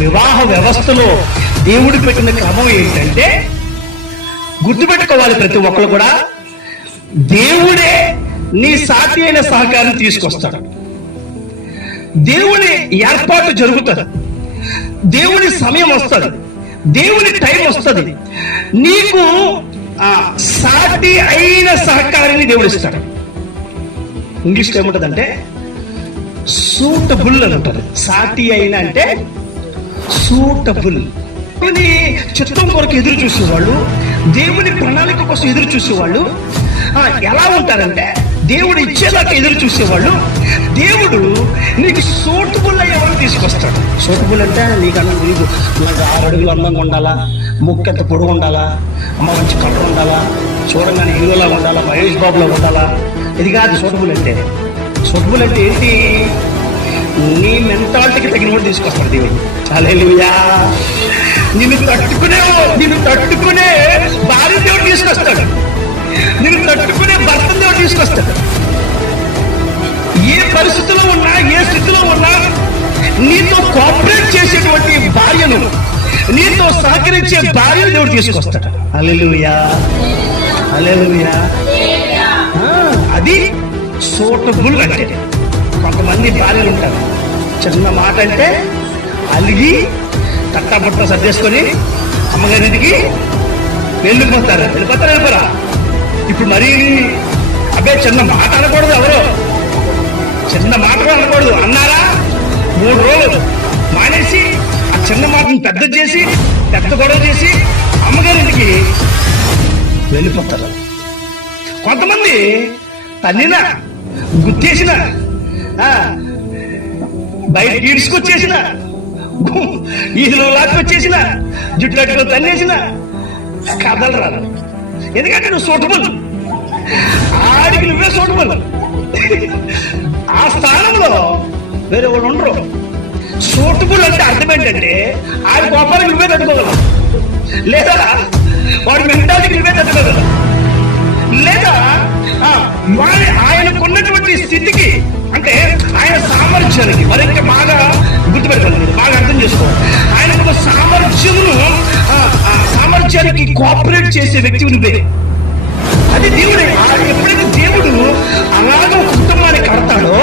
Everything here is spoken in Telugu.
వివాహ వ్యవస్థలో దేవుడు పెట్టిన క్రమం ఏంటంటే, గుర్తుపెట్టుకోవాలి ప్రతి ఒక్కరు కూడా, దేవుడే నీ సాటి అయిన సహకారం తీసుకొస్తాడు. దేవుని ఏర్పాటు జరుగుతుంది, దేవుని సమయం వస్తుంది, దేవుని టైం వస్తుంది. నీకు సాటి అయిన సహకారాన్ని దేవుడు ఇస్తాడు. ఇంగ్లీష్లో ఏముంటుందంటే సూటబుల్ అని ఉంటుంది. సాటి అయిన అంటే సూటబుల్. దేవుని చిత్తం కొరకు ఎదురు చూసేవాళ్ళు, దేవుని ప్రణాళిక కోసం ఎదురు చూసేవాళ్ళు ఎలా ఉంటారంటే, దేవుడు ఇచ్చేదాకా ఎదురు చూసేవాళ్ళు, దేవుడు నీకు సూటబుల్ అయ్యే వాళ్ళు తీసుకొస్తాడు. సూటబుల్ అంటే నీకు నాకు 6 అడుగులు అందంగా ఉండాలా, ముక్కెంత పొడుగు ఉండాలా, అమ్మ మంచి కలర్ ఉండాలా, చూడంగానే హీరోలా ఉండాలా, మహేష్ బాబులా ఉండాలా. ఇది కాదు సూటబుల్ అంటే. సూటబుల్ అంటే ఏంటి? నీ మెంటాలిటీకి తగిన వాడు తీసుకొస్తాడు దేవుడు. హల్లెలూయా. నిన్ను తట్టుకునే భార్య దేవుడు తీసుకొస్తాడు, నిన్ను తట్టుకునే భర్త దేవుడు తీసుకొస్తాడు. ఏ పరిస్థితిలో ఉన్నా, ఏ స్థితిలో ఉన్నా నీతో కోఆపరేట్ చేసేటువంటి భార్యను, నీతో సహకరించే భార్యను దేవుడు తీసుకొస్తాడు. హల్లెలూయా, హల్లెలూయా. అది సూటబుల్ అంటే. కొంతమంది భార్యలు ఉంటారు, చిన్న మాట అంటే అలిగి తట్టబట్ట సర్దేసుకొని అమ్మగారింటికి వెళ్ళిపోరా. ఇప్పుడు మరీ అబ్బే చిన్న మాట అనకూడదు, ఎవరో చిన్న మాట అనకూడదు అన్నారా 3 రోజులు మానేసి ఆ చిన్న మాటను పెద్ద గొడవ చేసి అమ్మగారింటికి వెళ్ళిపోతారు. కొంతమంది తన్నిన, గుర్తేసిన, బయట ఈడ్చుకొచ్చేసిన, ఈదులో లాక్కొచ్చేసిన, జుట్టు తన్నేసిన కథలు రాదు. ఎందుకంటే నువ్వు సూటబుల్, ఆడికి నువ్వే సూటబుల్. ఆ స్థానంలో వేరే వాళ్ళు ఉండరు. సూటబుల్ అంటే అర్థం ఏంటంటే, ఆడి కోపానికి నువ్వే తట్టుకోగలవు, లేదా వాడి మెంటాలిటీకి నువ్వే తట్టుకోగలవు, లేదా ఆయనకున్నటువంటి స్థితికి, అంటే ఆయన సామర్థ్యానికి, మరి ఇంకా బాగా గుర్తుపెట్టాలి, బాగా అర్థం చేసుకోవాలి. ఆయనకు సామర్థ్యానికి కోఆపరేట్ చేసే వ్యక్తి నువ్వే. అది దేవుడే. ఎప్పుడైతే దేవుడు అలాగే కుటుంబాన్ని కడతాడో,